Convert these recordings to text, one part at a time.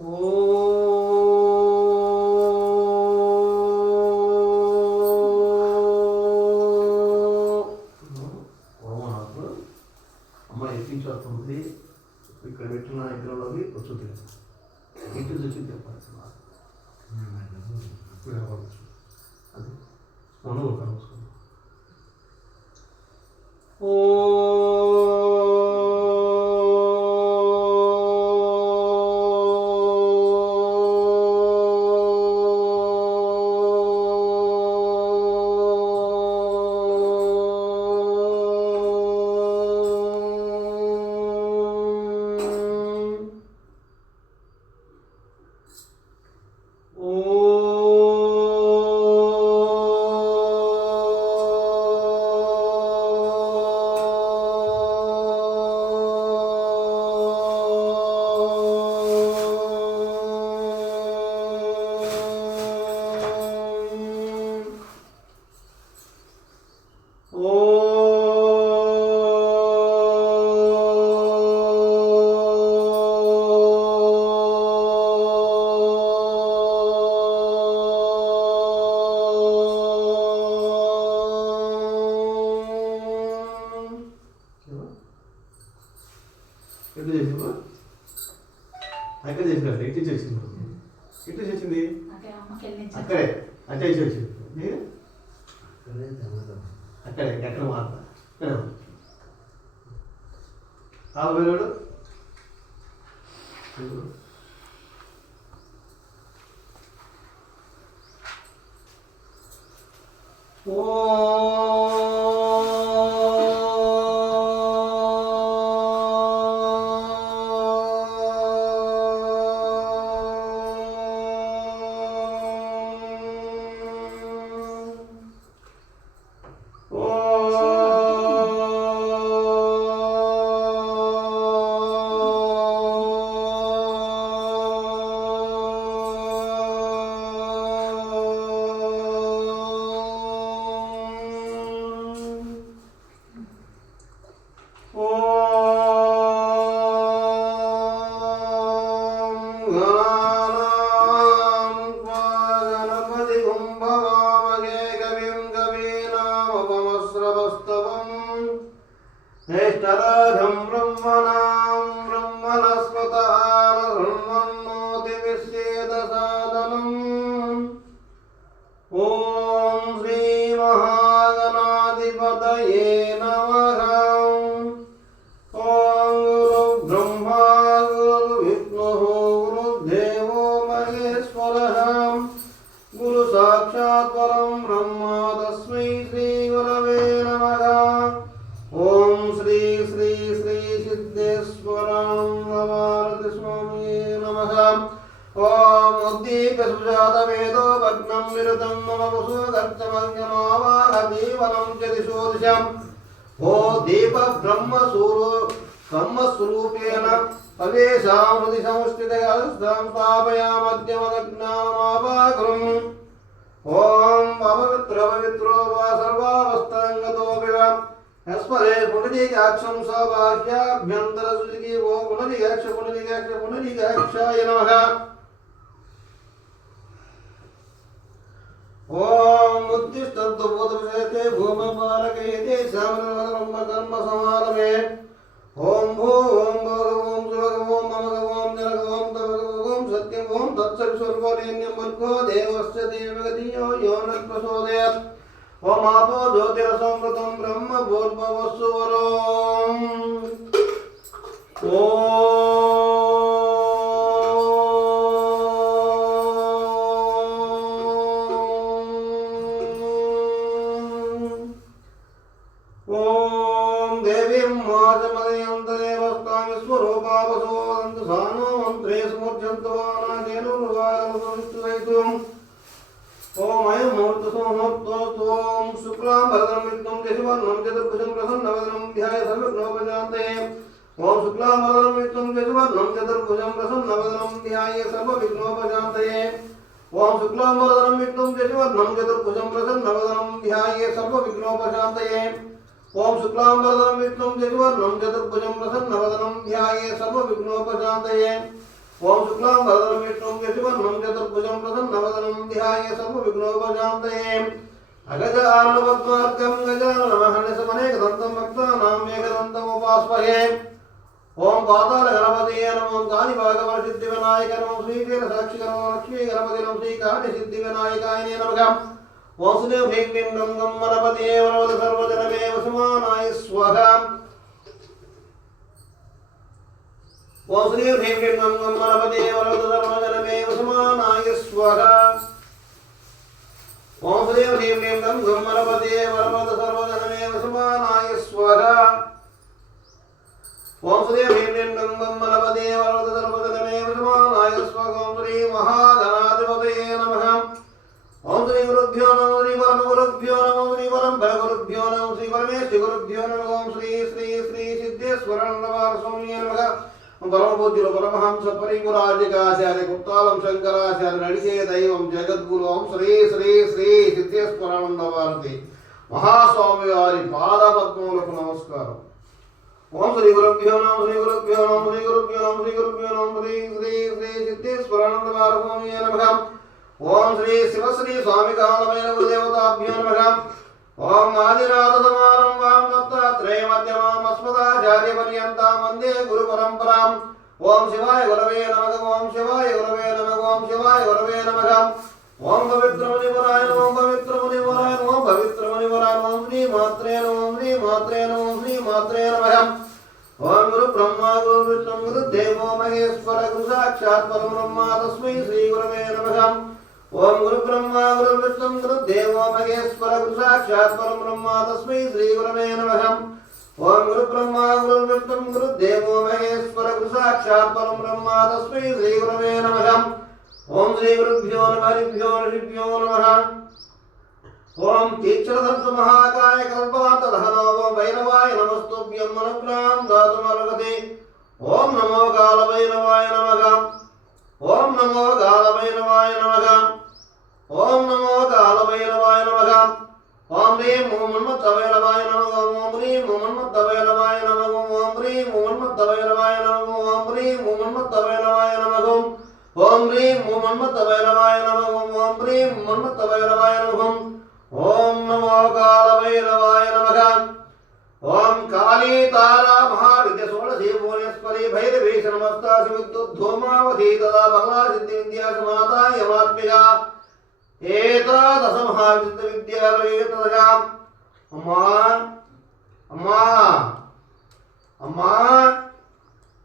Oh. Oh. కాబోయాడు Ganapati ださい。ఉద్దీపసుజాతవేదో భగ్నం నిరుతం మమ వసుగర్తమజ్ఞమావాహదీవనం చ దిశో దిశం ఓ దీప బ్రహ్మ సూరు బ్రహ్మస్వరూపేణ పవేశామృతి సంస్థిత స్థాపయామద్యమదజ్ఞానమాపాకరం ఓం పవిత్ర పవిత్రో వా సర్వావస్థరంగతో వివ యస్మరే పునరీకాక్షం సౌభాగ్యాభ్యంతర సుజుకి ఓ పునరీకాక్ష పునరీకాక్ష పునరీకాక్షాయ నమః ఓం ఉద్దిష్టంతు భూతవిషయతే భూమపాలకయతే శ్యామల కర్మ సమారమే ఓం భూ ఓం భోగ ఓం శివగ ఓం మమగ ఓం జనగ ఓం తమగ ఓం సత్యం ఓం తత్సవిస్వర్గోరేణ్యం వర్గో దేవస్య దేవగతియో యో నత్ప్రసోదయత్ ఓం ఆపో జ్యోతిరసంవృతం బ్రహ్మ ఓం ముహూర్త సుముహూర్తోస్తు ఓం శుక్లాం భరదరం విష్ణుం శశివర్ణం చతుర్భుజం ప్రసన్నవదనం ధ్యాయ సర్వజ్ఞోపజాతే ఓం శుక్లాం భరదరం విష్ణుం శశివర్ణం చతుర్భుజం ప్రసన్నవదనం ధ్యాయ సర్వవిఘ్నోపజాతయే ఓం శుక్లాం వరదనం విష్ణుం శశివర్ణం చతుర్భుజం ప్రసన్నవదనం ధ్యాయే సర్వవిఘ్నోపశాంతయే ఓం శుక్లాం వరదరం విష్ణుం యశివర్ణం చతుర్భుజం ప్రథం నవదనం ధ్యాయ సర్వ విఘ్నోపశాంతయే అగజానన పద్మార్గం గజానన మహర్నిశమనేకదంతం భక్తానాం ఏకదంతముపాస్మహే ఓం పాతాల గణపతియే నమం. కాని భాగవన సిద్ధి వినాయక నమం శ్రీశైల సాక్షి నమం లక్ష్మీ గణపతి నమం శ్రీ కాణి సిద్ధి వినాయకాయనే నమః ఓం సుదేవ్ హ్రీం గం గం సర్వజనమే వసుమానాయ స్వహ ఓశ్రీర్హిర్విమన్వన్మలపదే వరదధర్మజనమేవ సమానాయ స్వహ ఓం హృదయం హ్రీం హ్రీం గం గమ్మలపదే వరమద సర్వధనమేవ సమానాయ స్వహ ఓం హృదయం హ్రీం హ్రీం గం గమ్మలపదే వరమద సర్వధనమేవ సమానాయ స్వహ ఓం శ్రీ మహాధనాధిపతయే నమః ఓం నమో శ్రీ శ్రీ శ్రీ సిద్ధేశ్వర స్వామి నమః పరమపూజ్యులు పరమహంస పరిగురాజకాచార్య గుప్తాలం శంకరాచార్య నడిచే దైవం జగద్గురు శ్రీ శ్రీ శ్రీ సిద్ధేశ్వరానంద భారతి మహాస్వామి వారి పాదపద్మములకు నమస్కారం ఓం శ్రీ గురుభ్యో నమ శ్రీ గురుభ్యో నమ శ్రీ గురుభ్యో నమ శ్రీ గురుభ్యో నమ శ్రీ శ్రీ శ్రీ సిద్ధేశ్వరానంద భారస్వామి నమ ఓం శ్రీ శివశ్రీ స్వామి కాలమైన గురుదేవతాభ్యో నమ ఓం ఆదినాథ సమారంభాం దత్తాత్రేయ మధ్యమాం అస్మదాచార్య పర్యంతాం వందే గురు పరంపరాం ఓం శివాయ గురవే నమః ఓం శివాయ గురవే నమః ఓం శివాయ గురవే నమః. ఓం పవిత్రముని వరాయ ఓం పవిత్రముని వరాయ ఓం పవిత్రముని వరాయ ఓం శ్రీ మాత్రే ఓం శ్రీ మాత్రే ఓం శ్రీ మాత్రే నమః. ఓం గురు బ్రహ్మ గురు విష్ణు గురు దేవో మహేశ్వర గురు సాక్షాత్ పరబ్రహ్మ తస్మై శ్రీ గురవే నమః. ఓం గురు బ్రహ్మ గురు విష్ణు గురు దేవో మహేశ్వర గురు సాక్షాత్ పరం బ్రహ్మ తస్మై శ్రీ గురవే నమః. ఓం గురు బ్రహ్మ గురు విష్ణు గురు దేవో మహేశ్వర గురు సాక్షాత్ పరం బ్రహ్మ తస్మై శ్రీ గురవే నమః. ఓం శ్రీ గురుభ్యో నమ హరిభ్యో ఋషిభ్యో నమ. ఓం తీక్షణదంత మహాకాయ కల్పవాంత దహనో ఓం భైరవాయ నమస్తుభ్యం అనుగ్రహం దాతుమర్హతి ఓం నమో కాలభైరవాయ నమః. ఓం నమో కాలభైరవాయ నమః. ஓம் நமோ தாளபைரவாய நமக ஓம் ரீம் மூமன்மத்தவைரவாய நமகம் ஓம் ரீம் மூமன்மத்தவைரவாய நமகம் ஓம் ரீம் மூமன்மத்தவைரவாய நமகம் ஓம் ரீம் மூமன்மத்தவைரவாய நமகம் ஓம் ரீம் மூமன்மத்தவைரவாய நமகம் ஓம் ரீம் மூமன்மத்தவைரவாய நமகம் ஓம் நமோ காலபைரவாய நமக ஓம் காளி தாரா மகாவித்ய சோழசீ புவனேஸ்வரி भैरवी नमस्ता विद्युद्धूमावधि तदा भगवा सिद्धिविद्या समाता यमात्मिका యమాత్మిక ఏతాదశ మహావిద్య అమ్మా అమ్మా అమ్మా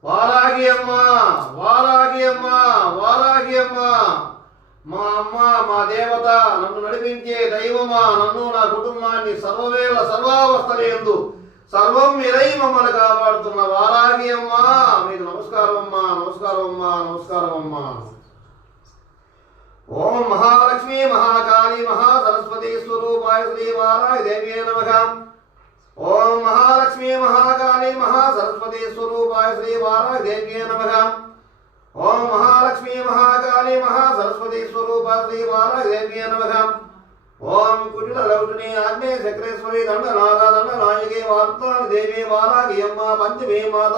వారాగి అమ్మ వారాగి అమ్మ వారాగి అమ్మ మా అమ్మ మా దేవత నన్ను నడిపించే దైవమా నన్ను నా కుటుంబాన్ని సర్వవేళ సర్వావస్థలందు సర్వం మీరై మమ్మల్ని కాపాడుతున్న వారాగి అమ్మ మీకు నమస్కారం అమ్మా నమస్కారం అమ్మా నమస్కారం అమ్మా. ఓం మహాలక్ష్మి మహాకాళి మహాసరస్వతి స్వరూపాయ శ్రీ వారాగి దేవ్యే నమః. ఓం మహాలక్ష్మి మహాకాళి మహాసరస్వతి స్వరూపాయ శ్రీ వారాగి దేవ్యే నమః. ఓం మహాలక్ష్మి మహాకాళి మహాసరస్వతి స్వరూపాయ శ్రీ వారాగి దేవ్యే నమః. ఓం కుటిల లౌటిని ఆగ్నేయ చక్రేశ్వరి దండ నాయకే వార్తా దేవి వారాగి అమ్మ పంచమే మాత.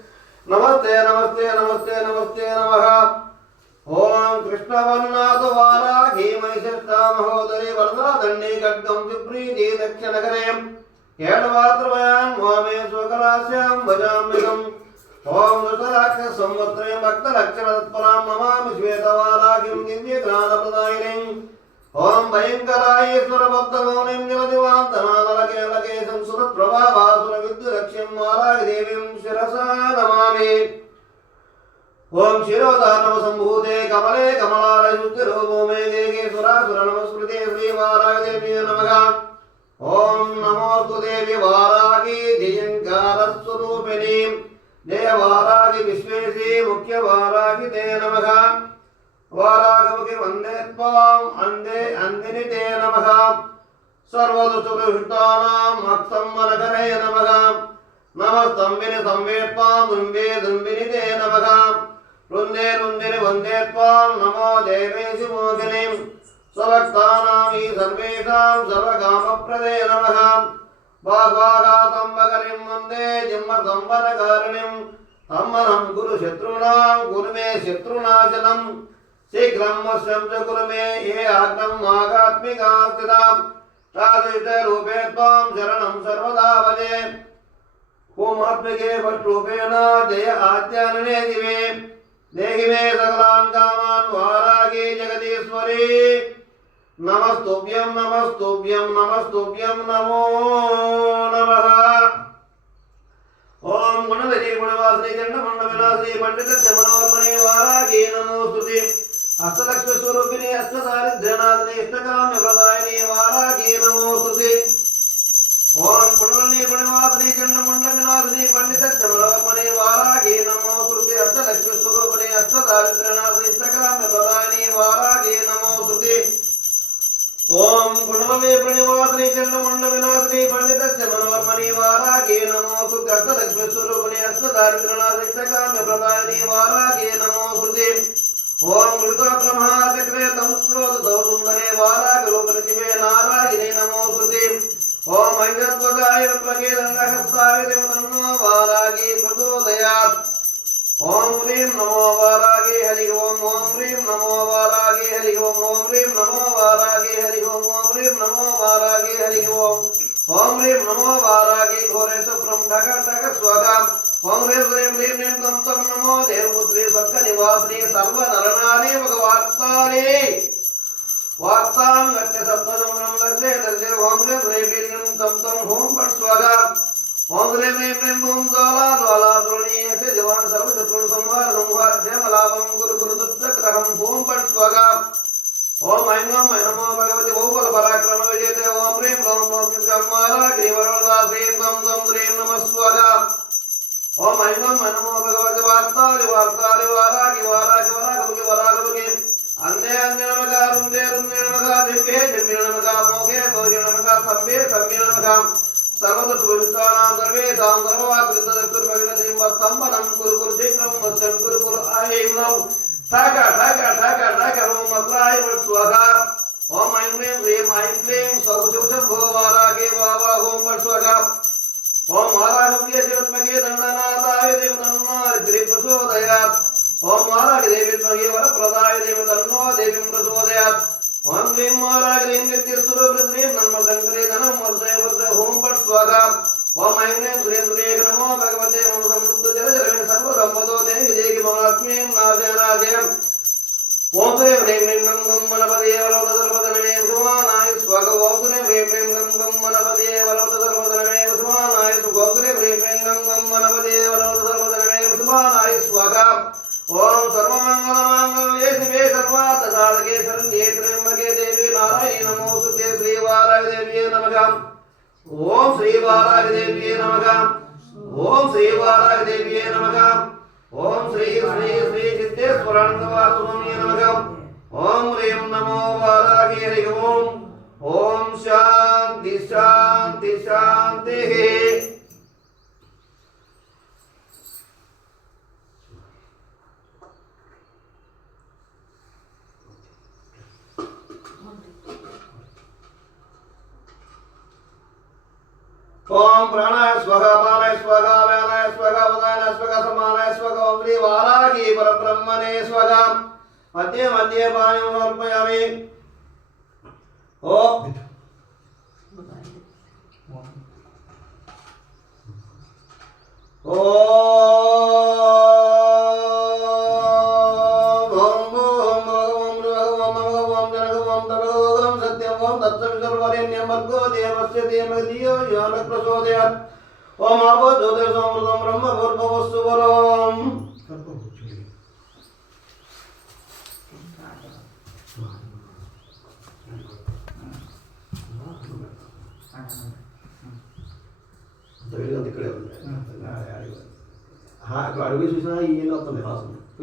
నమస్తే నమస్తే నమస్తే నమస్తే నమ. ఓం కృష్ణవర్ణాదు వారాహీ మహిషిష్టా మహోదరి వరదాదండి ఖడ్గం విప్రీతి దక్షిణగరే ఏడవాత్రవయాన్ మోమే స్వకరాశ్యాం భజామ్యకం ఓం ఋతరాక్ష సంవత్సరే భక్తరక్షణ తత్పరాం నమామి శ్వేతవాలాకిం దివ్యజ్ఞానప్రదాయిని. ఓం భయంకరాయేశ్వర భక్త మౌనిం నిలదివాంతనాదలకేలకేశం సురప్రభావాసుర విద్యులక్ష్యం వారాగి దేవీం శిరసా నమామి. ఓం శిరోదానవ సంభూతే కమలే కమలాలయుక్తిరూపో మే దేగే సురాసుర నమస్కృతే శ్రీవారాగదేవ్యే నమః. ఓం నమోస్తు దేవి వారాగి ధియంకారస్వరూపిణి దేవారాగి విశ్వేశీ ముఖ్య వారాగి తే నమః. వారాగముఖి వందే త్వాం అందే అందిని తే నమః. సర్వదుష్టృష్టానాం అక్సమ్మనకరే నమ. నమస్తంబిని సంవేత్వాం దుంబే దుంబిని తే నమ. రుందే రుందిని వందే త్వాం నమో దేవేశి మోగినిం ఈ సర్వేషాం సర్వకామప్రదే నమ. భాగవాగాతంబకరిం వందే జిమ్మ సంవరకారిణిం తమ్మనం గురు శత్రుణాం గురుమే శత్రునాశనం. శీఘ్రం వశ్యం చ కురు మే ఏ ఆగ్నం ఆగాత్మికా స్థితాం రూపే త్వాం శరణం సర్వదా భజే ఓమాత్మికే భట్రూపేణ జయ ఆద్యాననే దివే దేహి మే సకలాన్ కామాన్ వారాగే జగదీశ్వరి నమస్తుభ్యం నమస్తుభ్యం నమస్తుభ్యం నమో నమః ఓం గుణదరి గుణవాసిని చండ మండ విలాసిని పండిత അഷ്ടലക്ഷ്മ സ്വരൂപിനെ അഷ്ടനാരൻ ജനാഥനെ ഇഷ്ടകാമ്യ പ്രധാനെ దండహస్తాయ తన్నో వారాగే ప్రచోదయాత్ ఓం హ్రీం నమో వారాగే హరి ఓం ఓం హ్రీం నమో వారాగే హరి ఓం ఓం హ్రీం నమో వారాగే హరి ఓం ఓం హ్రీం నమో వారాగే హరి ఓం ఓం హ్రీం నమో వారాగే ఘోరేశ బ్రహ్మ ఢగ ఢగ స్వగా ఓం హ్రీం హ్రీం హ్రీం హ్రీం తం తం నమో దేవపుత్రి స్వర్గ నివాసిని సర్వ నరనానే భగవాత్తానే వార్తాం గట్య సత్వసమనం దర్శే దర్శే ఓం హ్రీం హ్రీం హ్రీం తం తం హోం పట్ స్వగా ఓం జ్వాలా జ్వాలా ద్రోణీయసే జవాన్ సర్వశత్రున్ సంహార సంహార క్షేమలాభం గురు గురు దుష్టగ్రహం ఓం పట్ స్వగా ఓం ఐం గం ఐ నమో భగవతి బహుబల పరాక్రమ విజయతే ఓం హ్రీం ఓం ఓం బ్రహ్మారా గిరివరదా శ్రీం తం తం శ్రీం నమ స్వగా ఓం ఐం గం ఐ నమో భగవతి వార్తాలి వార్తాలి అందే అందే నమక రుందే రుందే దివ్యే దివ్య మోగే మోగే సంబే సంబే సర్వదృష్టానాం సర్వేషాం సర్వవాకృతదక్షుర్మగినసింహస్తంభనం కురు కురు శీఘ్రం వత్సం కురు కురు ఐం నౌ ఠాక ఠాక ఠాక ఠాక ఓం మద్రాయ స్వహ ఓం ఐం హ్రీం హ్రీం ఐం క్లీం సౌశుభో వారాగే వావా ఓం వట్ స్వహ ఓం వారాహవ్య శివత్మగే దండనాథాయ దేవతన్నాయ శ్రీ ప్రచోదయాత్ ఓం వారాగి దేవి విద్మహే వరప్రదాయ దేవి తన్నో దేవిం ప్రచోదయాత్ ఓం హ్రీం వారాగి హ్రీం నిత్యస్తుర శ్రీం నన్మదంకరే ధనం ఓం పట్ స్వాగ ఓం ఐం హ్రీం శ్రీం శ్రీయేక నమో భగవతే మమ సమృద్ధ జల జలమే సర్వ సంపదో మమ లక్ష్మీం నాశయ నాశయం ఓం శ్రీం హ్రీం హ్రీం మనపదే శ్రీ శ్రీవారాయ నమగ ఓం శ్రీ దేవ్యే నమగ ఓం శ్రీ శ్రీ శ్రీ సిద్ధేశ్వరానందవాసుమే నమగ ఓం హ్రీం నమో వారాహి హరి ఓం ఓం శాంతి శాంతి శాంతి ఓం ప్రాణాయ స్వగ పానాయ స్వగ వ్యానాయ స్వగ వదాయన స్వగ సమానాయ స్వగ ఓం శ్రీ వారాహి పరబ్రహ్మణే స్వగ మధ్య మధ్య పానం సమర్పయామి ఓ ఓ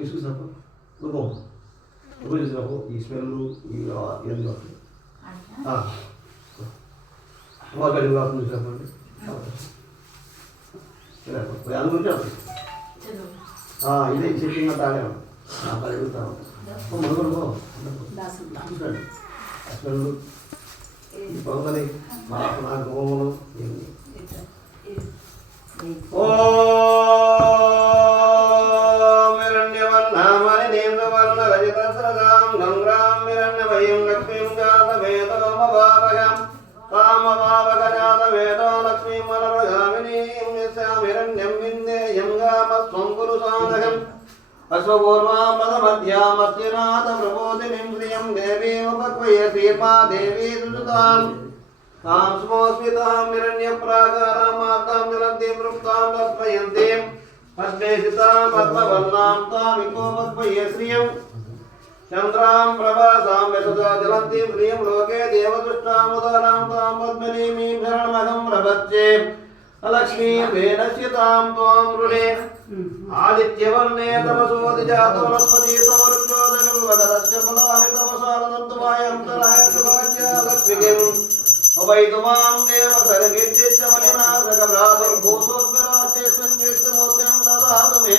పోయి చూసినప్పుడు నువ్వు ఎప్పుడు చూసినప్పుడు ఈ స్మెల్ ఈ ఏంది వస్తుంది చూసినప్పుడు దాని గురించి వస్తుంది ఇదే చెప్పింగ్ తాగే అడుగుతాను మొదలు స్మెల్ గోములు ఓం! వర్ణవయం లక్ష్మీం జాత వేదోమవాపయం కామవాపగజాత వేదో లక్ష్మీం వనవజామినీం యస్యామిరణ్యం విందేయం గామస్వం కురు సాధకం అశ్వపూర్వాం పదమధ్యామస్యనాథ పద్మేషితాం పద్మవర్ణాం తామికోపద్వయ శ్రియం చంద్రాం ప్రభాసాం యశసా జలంతీం శ్రీం లోకే దేవదృష్టాముదారాం తాం పద్మనీమీం శరణమహం ప్రపచ్చే లక్ష్మీం వేణస్య తాం త్వాం రుణే ఆదిత్యవర్ణే తమసోది జాత వనస్పతి తమరుజ్యోదయం వగదస్య ఫలాని తమసారదంతుమాయంతరాయ శుభాజ్య లక్ష్మికిం ఉపైతుమాం దేవ సరకీర్తిచ్చమలినాశక భ్రాతుర్భూసోస్మిరాచేస్మిన్ కీర్తిమూర్తిం దదాతు మే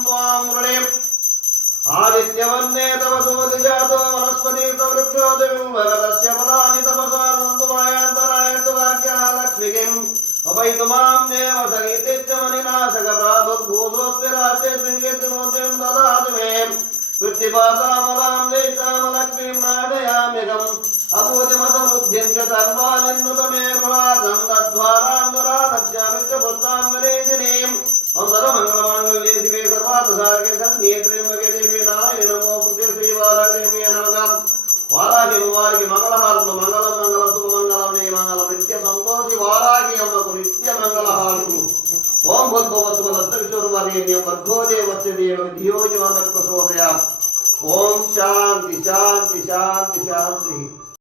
आदित्यवन्ने तव सुमतिजातो वनस्पति सवृक्षोदविम्बगतस्य फलानि तपसा नन्दुमायान्तराय सुभाग्या लक्ष्मीकिम् अपैतुमां देव सहितिश्च मनिनाशकप्रादुर्भूतोऽस्मि राष्ट्रेऽस्मिन् कीर्तिमूर्तिं ददातु मे वृत्तिपासामलां देशामलक्ष्मीं नाटयाम्यहम् अभूतिमसमृद्धिं च सर्वानिन्नुत मे प्रभातं तद्वारां दरादस्यामि च पुष्टाङ्गलेशिनीम् ओम सर्वमङ्गलमाङ्गल्ये शिवे सर्वार्थसारके शरण्ये त्र्यम्बके వారాకి వారికి మంగళహారతులు మంగళం మంగళ శుభమంగళం నీ మంగళం. నిత్య సంతోషి వారాకి అమ్మకు నిత్య మంగళహారతులు ఓం భద్భవతు దత్త విశ్వరువర్యం వర్గో దేవస్య దేవ ఓం శాంతి శాంతి శాంతి శాంతి.